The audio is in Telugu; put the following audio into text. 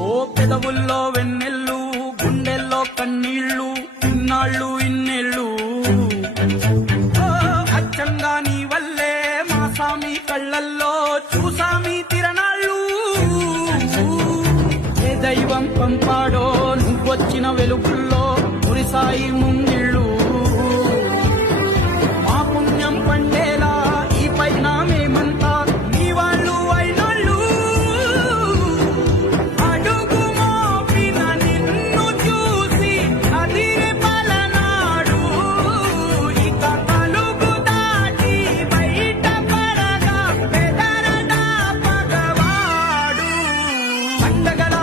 ఓ పెదవుల్లో వెన్నెల్లు, గుండెల్లో కన్నీళ్ళు, ఇన్నాళ్ళు ఇన్నేళ్ళు. ఓ అచ్చంగా నీ వల్లే మా సామి కళ్ళల్లో చూసామి తిరణాళ్ళు. ఏ దైవం పంపాడో నువ్వొచ్చిన వెలుగుల్లో మురిసాయి ముంగిళ్ళు. మా పుణ్యం పండేలా ఈ పైన మేమంతా నీ వాళ్ళు అయినాళ్ళు. అడుగు మోపిన నిన్ను చూసి అదిరే పలనాడు. ఇక పలుగు దాటి బయట పడగా బెదరడా పగవాడు. పండగల